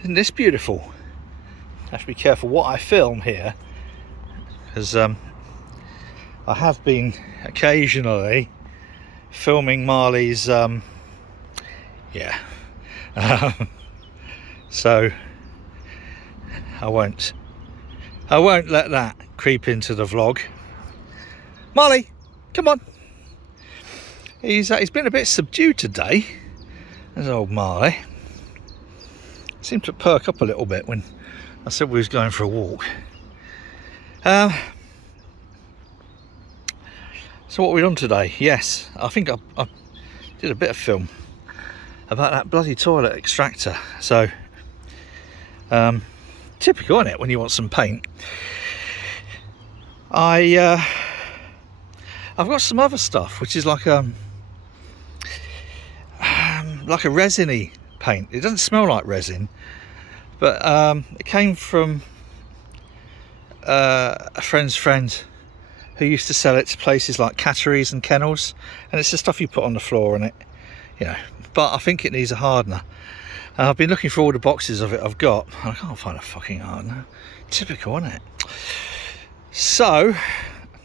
Isn't this beautiful? I have to be careful what I film here, because I have been occasionally filming Marley's so I won't let that creep into the vlog. Marley, come on. He's been a bit subdued today. There's old Marley. Seemed to perk up a little bit when I said we was going for a walk. So what are we on today? Yes, I think I did a bit of film about that bloody toilet extractor. So typical, isn't it, when you want some paint? I've got some other stuff which is like a resiny paint. It doesn't smell like resin, but it came from a friend's friend who used to sell it to places like catteries and kennels, and it's the stuff you put on the floor and it, you know, but I think it needs a hardener. I've been looking for all the boxes of it I've got, and I can't find a fucking hardener. Typical, isn't it? So,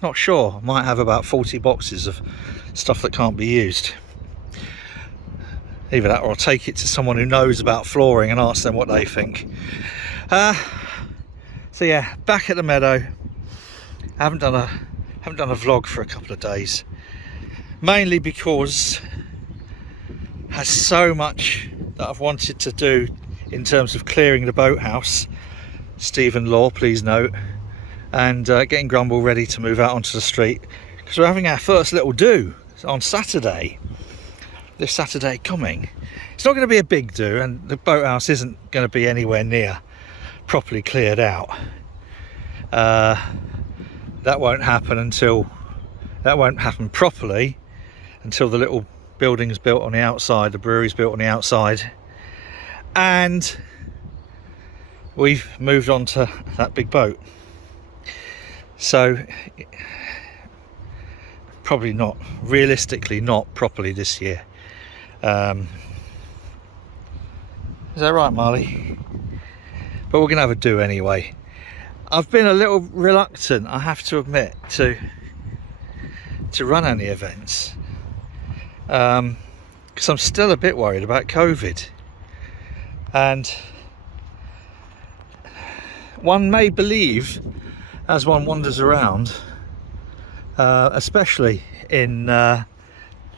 not sure, I might have about 40 boxes of stuff that can't be used. Either that, or I'll take it to someone who knows about flooring and ask them what they think. So yeah, back at the meadow. I haven't done a vlog for a couple of days, mainly because I had so much that I've wanted to do in terms of clearing the boathouse, Stephen Law, please note, and getting Grumble ready to move out onto the street, because we're having our first little do on Saturday. This Saturday coming. It's not going to be a big do, and the boathouse isn't going to be anywhere near properly cleared out. That won't happen properly until the little building's built on the outside, the brewery's built on the outside, and we've moved on to that big boat. So probably not, realistically not properly this year. Is that right, Marley? But we're gonna have a do anyway. I've been a little reluctant, I have to admit, to run any events, because I'm still a bit worried about COVID, and one may believe, as one wanders around, especially in do you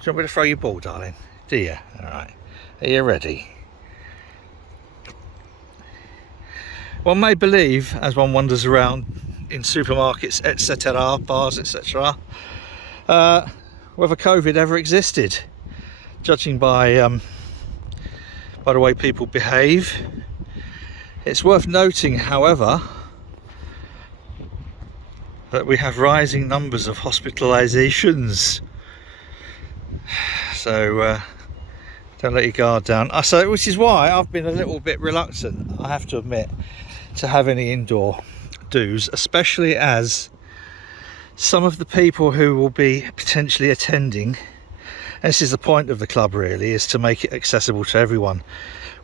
want me to throw your ball, darling? Do you? All right, are you ready? One may believe, as one wanders around in supermarkets, etc., bars, etc., whether COVID ever existed, judging by the way people behave. It's worth noting, however, that we have rising numbers of hospitalisations. So don't let your guard down. So, which is why I've been a little bit reluctant, I have to admit, to have any indoor do's, especially as some of the people who will be potentially attending, and this is the point of the club really, is to make it accessible to everyone,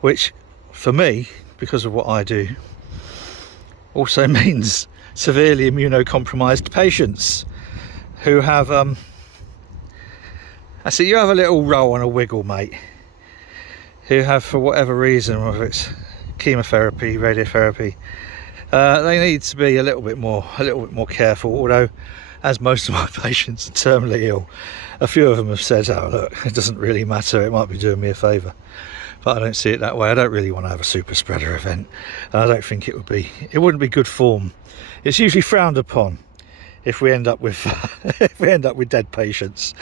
which for me, because of what I do, also means severely immunocompromised patients who have I see you have a little roll and a wiggle, mate, who have, for whatever reason, whether it's chemotherapy, radiotherapy, they need to be a little bit more careful. Although, as most of my patients are terminally ill, a few of them have said, "Oh, look, it doesn't really matter. It might be doing me a favour." But I don't see it that way. I don't really want to have a super spreader event, and I don't think it wouldn't be good form. It's usually frowned upon if we end up with dead patients.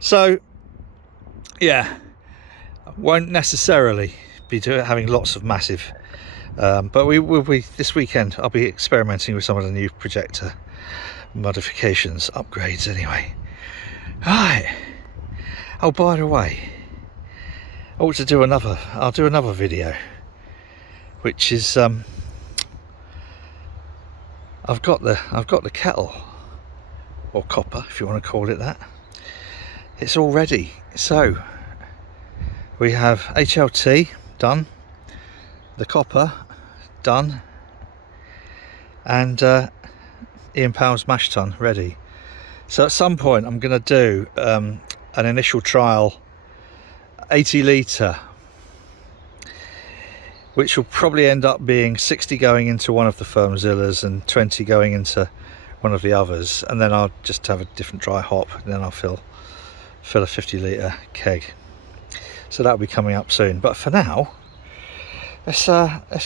So yeah, won't necessarily be having lots of massive, but we will be this weekend. I'll be experimenting with some of the new projector modifications, upgrades anyway. Right. Oh, by the way, I'll do another video, which is I've got the kettle, or copper if you want to call it that. It's all ready. So We have HLT done, the copper done, and Ian Powell's mash tun ready. So at some point I'm going to do an initial trial 80 litre, which will probably end up being 60 going into one of the Firmzillas and 20 going into one of the others, and then I'll just have a different dry hop, and then I'll fill a 50 litre keg. So that'll be coming up soon. But for now, let's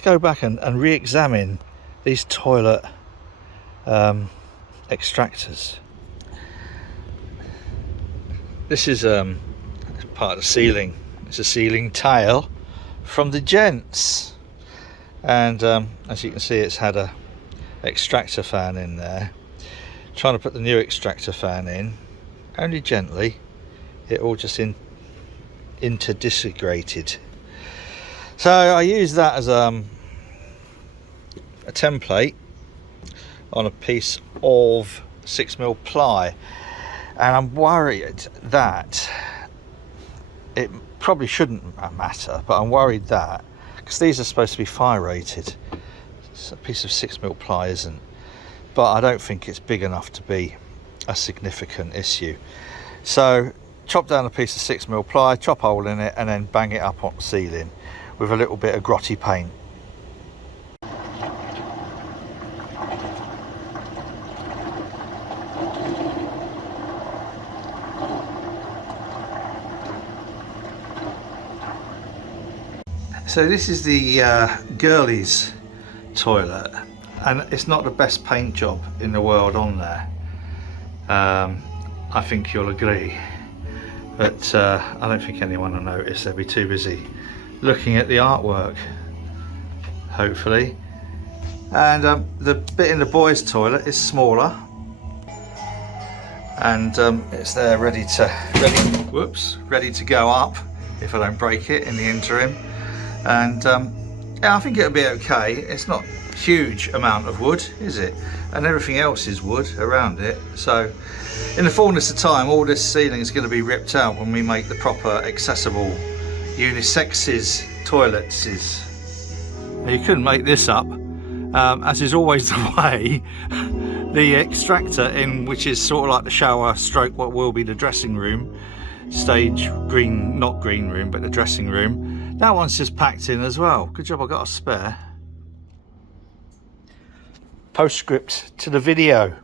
go back and re-examine these toilet extractors. This is part of the ceiling. It's a ceiling tile from the gents, and as you can see, it's had a extractor fan in there. Trying to put the new extractor fan in, only gently. It all just interdisintegrated. So I use that as a template on a piece of 6mm ply, and I'm worried that it probably shouldn't matter, but I'm worried that, because these are supposed to be fire rated, a piece of 6mm ply isn't, but I don't think it's big enough to be a significant issue. So chop down a piece of 6mm ply, chop a hole in it, and then bang it up on the ceiling with a little bit of grotty paint. So this is the girlies toilet, and it's not the best paint job in the world on there. I think you'll agree, but I don't think anyone will notice. They'll be too busy looking at the artwork, hopefully. And the bit in the boys' toilet is smaller, and it's there ready to go up if I don't break it in the interim. And yeah, I think it'll be okay. It's not a huge amount of wood, is it? And everything else is wood around it. So in the fullness of time, all this ceiling is going to be ripped out when we make the proper accessible unisexes toilets. You couldn't make this up, as is always the way. The extractor in, which is sort of like the shower stroke what will be the dressing room, stage green, not green room, but the dressing room, that one's just packed in as well. Good job I got a spare. Postscript to the video,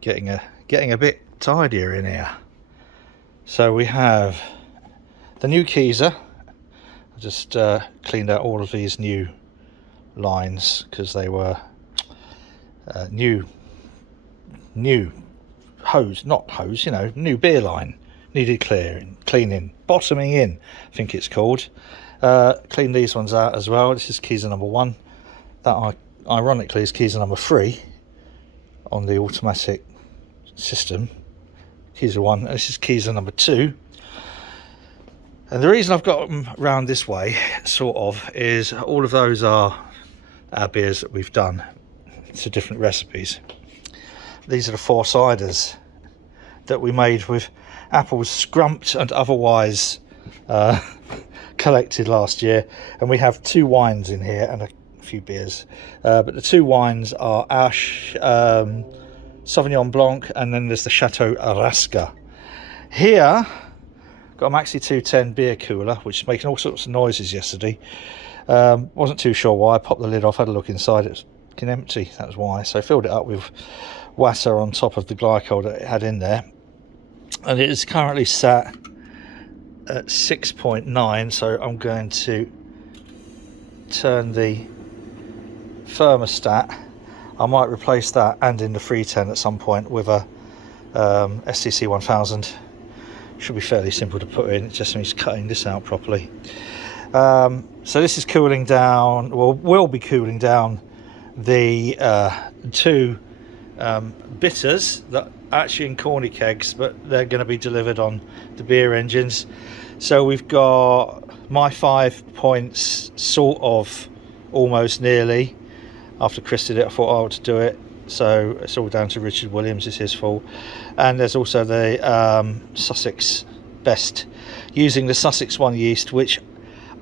getting a bit tidier in here. So we have the new Keyser. I just cleaned out all of these new lines because they were new hose, not hose, you know, new beer line. Needed cleaning, bottoming in, I think it's called. Clean these ones out as well. This is Keyser number 1. That ironically is Keyser number 3 on the automatic system. Keyser 1, this is Keyser number 2. And the reason I've got them round this way, sort of, is all of those are our beers that we've done. It's different recipes. These are the 4-ciders that we made with apples scrumped and otherwise collected last year, and we have 2 wines in here and a few beers, but the 2 wines are Ash Sauvignon Blanc, and then there's the Chateau Arasca. Here got a Maxi 210 beer cooler which was making all sorts of noises yesterday. Wasn't too sure why. I popped the lid off, had a look inside, it was empty, that was why. So I filled it up with water on top of the glycol that it had in there, and it is currently sat at 6.9. so I'm going to turn the thermostat. I might replace that and in the 310 at some point with a STC 1000. Should be fairly simple to put in, it just means cutting this out properly. So this is cooling down, well, will be cooling down the 2 bitters that are actually in corny kegs, but they're going to be delivered on the beer engines. So we've got my 5 points sort of almost nearly. After Chris did it, I thought I ought to do it, so it's all down to Richard Williams, it's his fault. And there's also the Sussex Best using the Sussex 1 yeast, which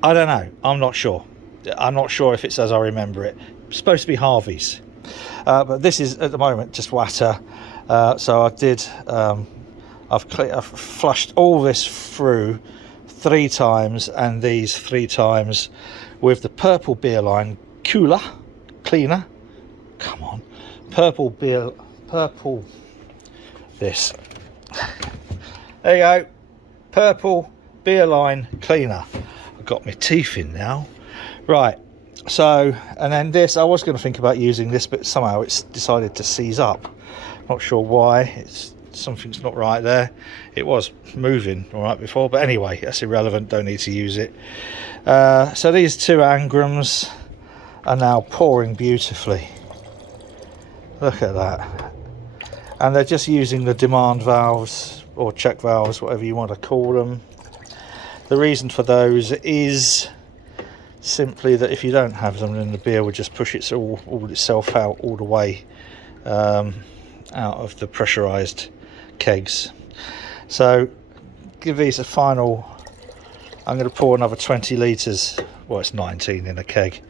I don't know, I'm not sure if it's as I remember it. It's supposed to be Harvey's, but this is at the moment just Watter. So I did I've flushed all this through 3 times, and these 3 times with the purple beer line cleaner. Come on, purple, this, there you go, purple beer line cleaner. I've got my teeth in now. Right, so, and then this, I was going to think about using this, but somehow it's decided to seize up. Not sure why. Something's not right there. It was moving all right before, but anyway, that's irrelevant, don't need to use it. So these 2 Angrams are now pouring beautifully. Look at that. And they're just using the demand valves or check valves, whatever you want to call them. The reason for those is simply that if you don't have them, then the beer will just push all itself out all the way out of the pressurized kegs. So give these a final, I'm going to pour another 20 litres, well it's 19 in a keg,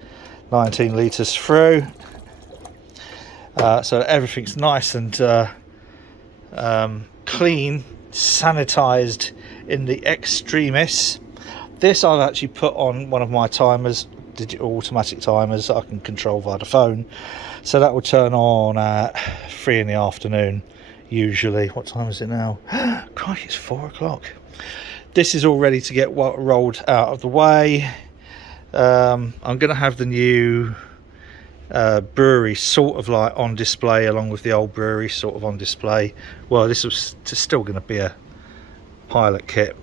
19 litres through, so everything's nice and clean, sanitized in the extremis. This I've actually put on one of my timers, digital automatic timers that I can control via the phone, so that will turn on at 3 in the afternoon usually. What time is it now? Crikey, it's 4 o'clock. This is all ready to get rolled out of the way. I'm going to have the new brewery sort of like on display, along with the old brewery sort of on display. Well, this was still going to be a pilot kit.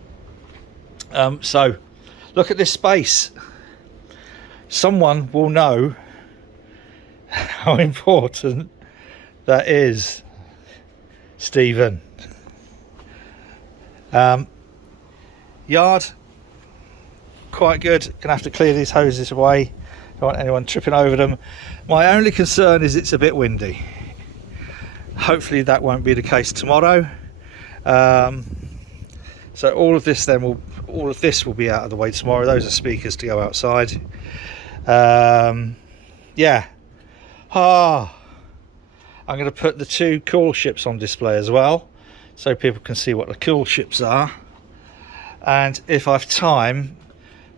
So look at this space. Someone will know how important that is, Stephen. Yard, quite good. Gonna have to clear these hoses away. Don't want anyone tripping over them. My only concern is it's a bit windy. Hopefully that won't be the case tomorrow. So all of this will be out of the way tomorrow. Those are speakers to go outside. Yeah. I'm going to put the 2 cool ships on display as well, so people can see what the cool ships are. And if I've time,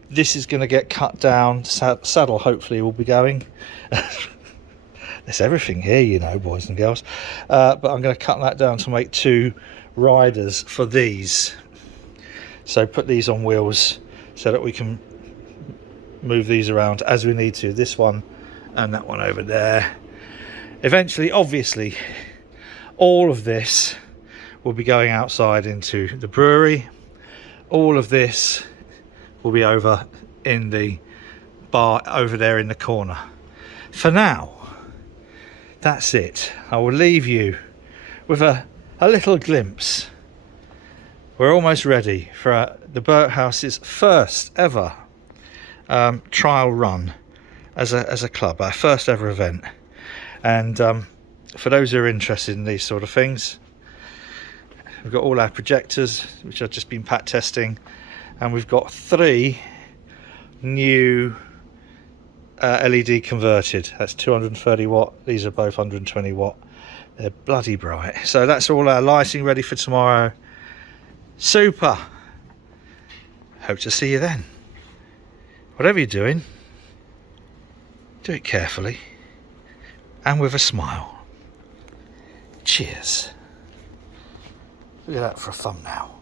this is going to get cut down. Saddle hopefully will be going. There's everything here, you know, boys and girls. But I'm going to cut that down to make 2 riders for these. So put these on wheels so that we can move these around as we need to. This one and that one over there. Eventually, obviously, all of this will be going outside into the brewery. All of this will be over in the bar over there in the corner. For now, that's it. I will leave you with a little glimpse. We're almost ready for the Boathouse's first ever trial run as a club, our first ever event. And for those who are interested in these sort of things, we've got all our projectors, which I've just been pat testing, and we've got 3 new LED converted. That's 230 watt. These are both 120 watt. They're bloody bright. So that's all our lighting ready for tomorrow. Super. Hope to see you then. Whatever you're doing, do it carefully and with a smile. Cheers. Look at that for a thumbnail.